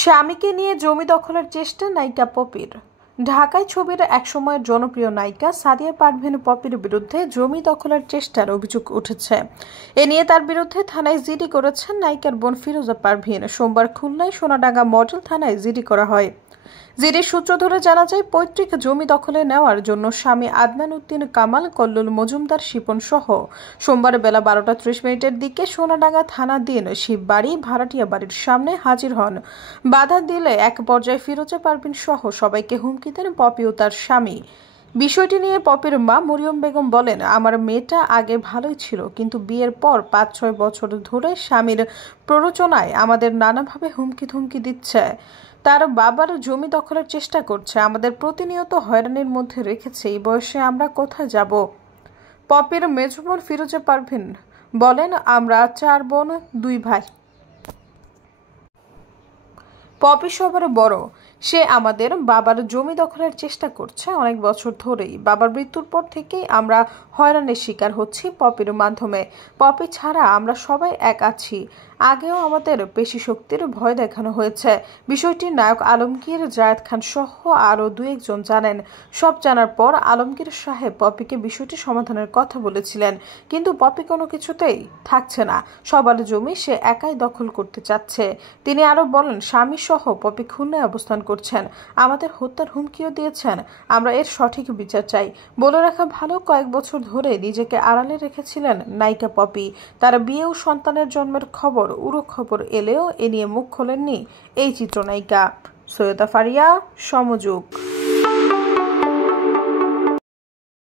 স্বামীকে নিয়ে জমি দখলের চেষ্টা নায়িকা পপির। ঢাকায় ছবির একসময়ের জনপ্রিয় নায়িকা সাদিয়া পারভীন পপির বিরুদ্ধে জমি দখলের চেষ্টার অভিযোগ উঠেছে। এ নিয়ে তার বিরুদ্ধে থানায় জিডি করেছেন নায়িকার বোন ফিরোজা পারভীন। সোমবার খুলনায় সোনাডাঙ্গা মডেল থানায় জিডি করা হয়। জিডির সূত্র ধরে জানা যায়, পৈতৃক জমি দখলে নেওয়ার জন্য স্বামী আদনান উদ্দিন কামাল, কল্লুল মজুমদার শিপন সহ সোমবার বেলা 12:30 দিকে সোনাডাঙ্গা থানাধীন শিববাড়ি ভাড়াটিয়া বাড়ির সামনে হাজির হন। বাধা দিলে এক পর্যায়ে ফিরোজা পারভীন সহ সবাইকে হুমকি দেন পপি ও তার স্বামী। বিষয়টি নিয়ে পপির মা মরিয়ম বেগম বলেন, আমার মেয়েটা আগে ভালোই ছিল, কিন্তু বিয়ের পর 5-6 বছর ধরে স্বামীর প্ররোচনায় আমাদের নানাভাবে হুমকি ধুমকি দিচ্ছে। তার বাবার জমি দখলের চেষ্টা করছে, আমাদের প্রতিনিয়ত হয়রানির মধ্যে রেখেছে। এই বয়সে আমরা কোথায় যাব? পপির মেজো বোন ফিরোজা পারভীন বলেন, আমরা 4 বোন 2 ভাই। পপি সবার বড়। সে আমাদের বাবার জমি দখলের চেষ্টা করছে অনেক বছর ধরেই। বাবার মৃত্যুর পর থেকেই আমরা হয়রানির শিকার হচ্ছি পপির মাধ্যমে। পপি ছাড়া আমরা সবাই এক আছি। আগেও আমাদের পেশি শক্তির ভয় দেখানো হয়েছে। বিষয়টি নায়ক আলমগীর, জায়েদ খান সহ আরও 2-1 জন জানেন। সব জানার পর আলমগীর সাহেব পপিকে বিষয়টি সমাধানের কথা বলেছিলেন, কিন্তু পপি কোনো কিছুতেই থাকছে না। সবার জমি সে একাই দখল করতে চাচ্ছে। তিনি আরও বলেন, স্বামী সহ পপি খুলনায় অবস্থান করছেন, আমাদের হত্যার হুমকিও দিয়েছেন। আমরা এর সঠিক বিচার চাই। বলে রাখা ভালো, কয়েক বছর ধরে নিজেকে আড়ালে রেখেছিলেন নায়িকা পপি। তার বিয়ে ও সন্তানের জন্মের উড়ো খবর এলেও এ নিয়ে মুখ খোলেননি এই চিত্রনায়িকা। সৈয়দা ফারিয়া, সমযোগ।